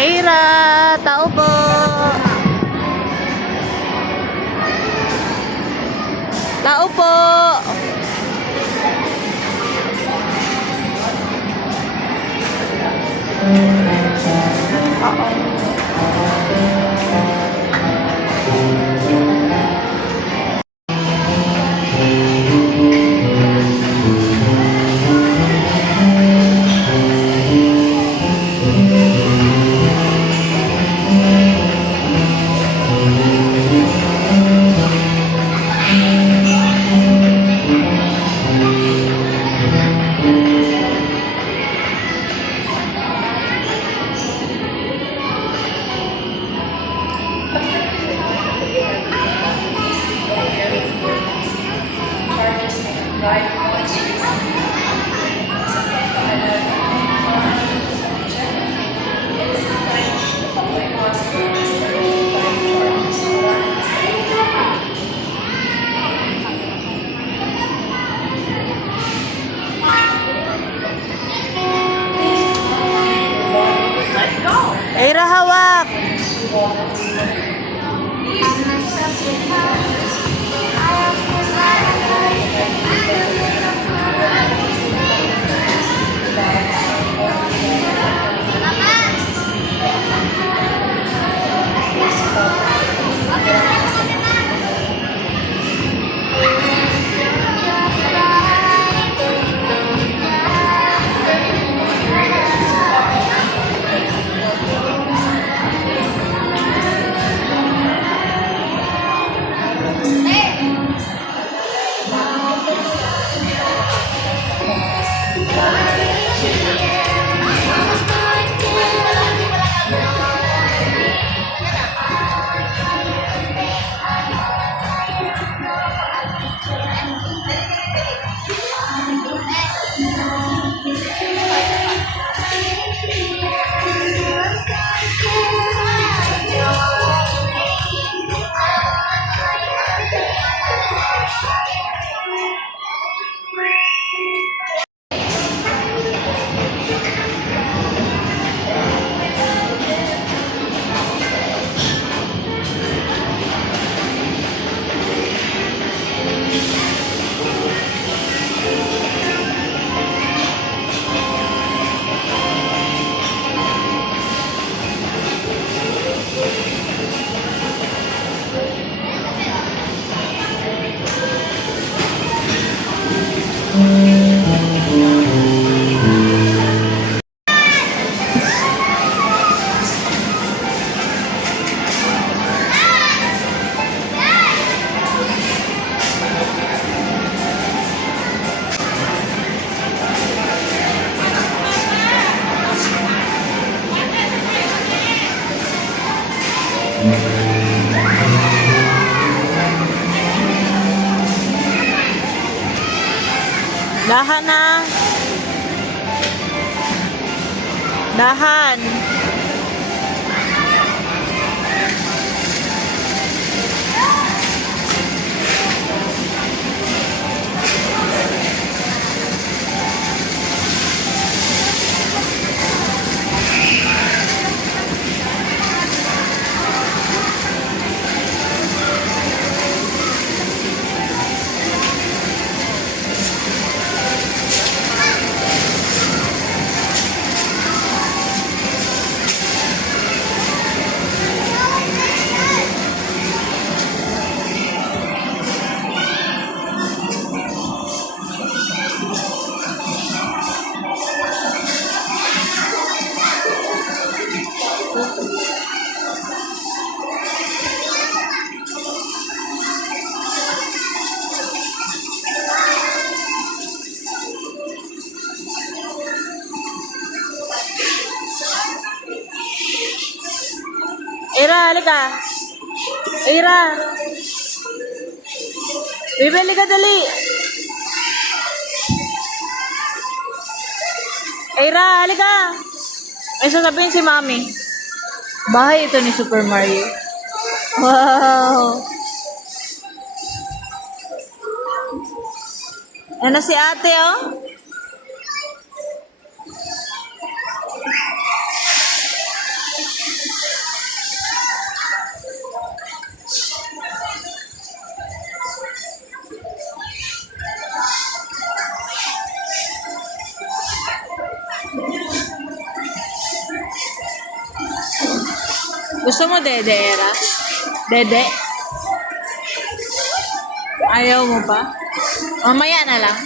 Eira, tao po. Tao po. Eira, hawak. Dahan na. Dahan. Eira, halika. Eira. Bibili ka dali. Eira, halika. May sasabihin si Mami. Bahay ito ni Super Mario. Wow. Ano si ate, oh? Gusto mo dede, Era? Dede? Ayaw mo pa? Mamaya na lang.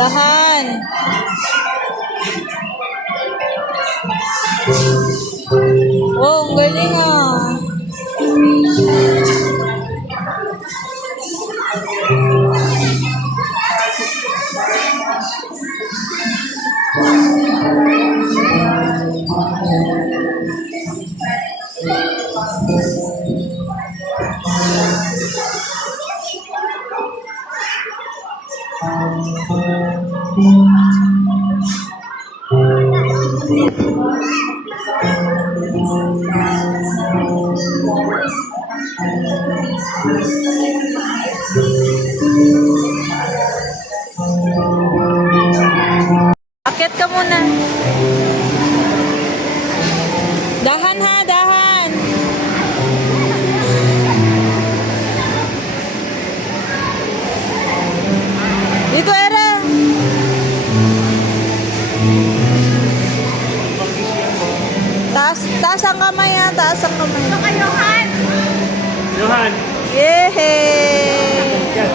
Dahan. Oh, ang galing ah. Akyat ka muna. Dahan ha, dahan. Dito, Era. Taas ang kamay ha, taas ang kamay. Ito ka, Johan. Johan. Yehey! Yan.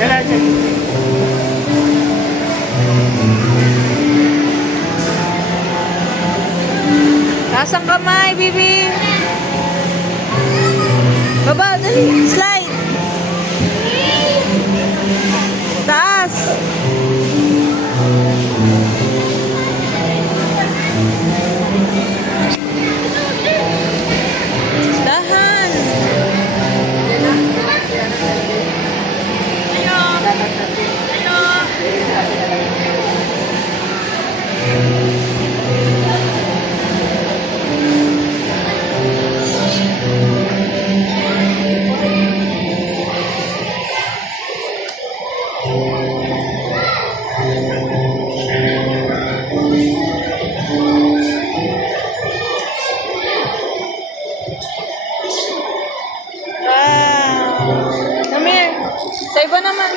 Yan. Taas ang kamay, Bibi. Baba, dali. Slide. Taas. Dahan. Wow. Come here. Sa iba naman.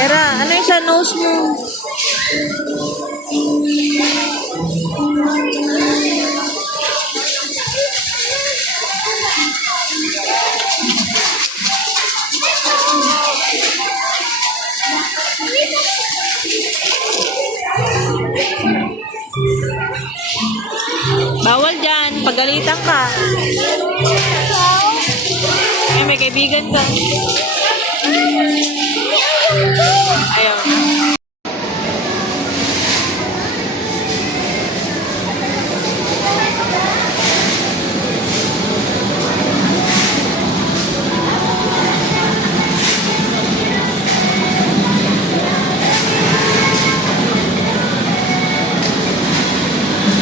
Era, ano yung sa nose mo? Bawal dyan, pagalitan ka. Ay, may kaibigan ka. Ayaw na.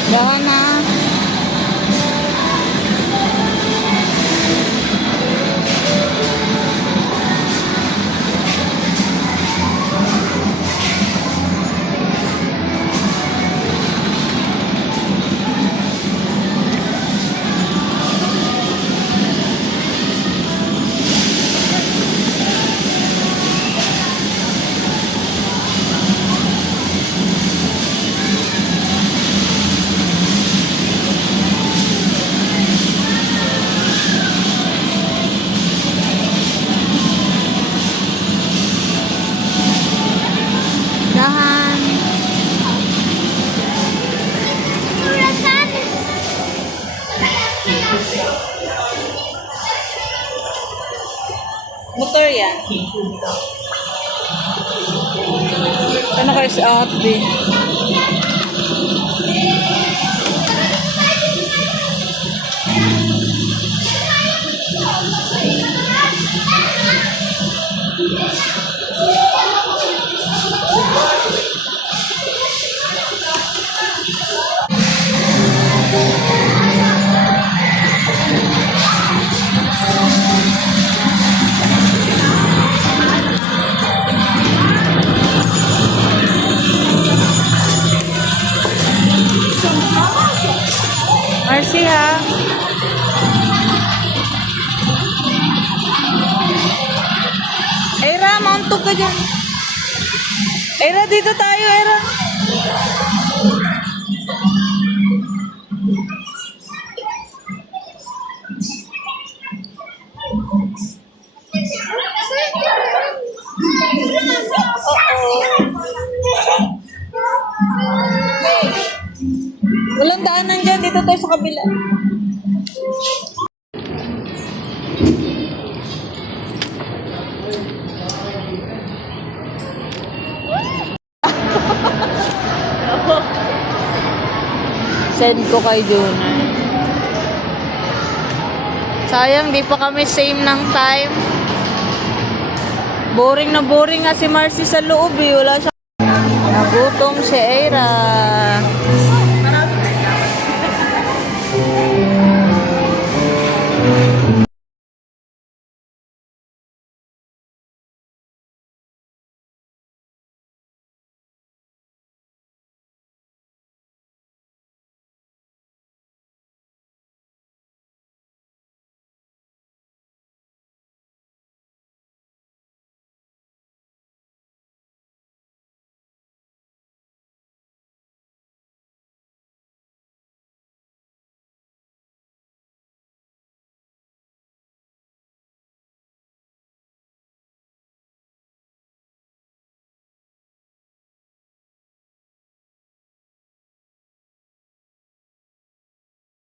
Dahan na. Sure yan. Ano kayo sa ate? Marcy ha? Era, mauntog ka dyan. Era, dito tayo, Era. Walang daanan dyan. Dito tayo sa kabila. Send ko kay Juna. Sayang, di pa kami same ng time. Boring na boring nga si Marcy sa loob eh. Wala siya. Nagutom si Era.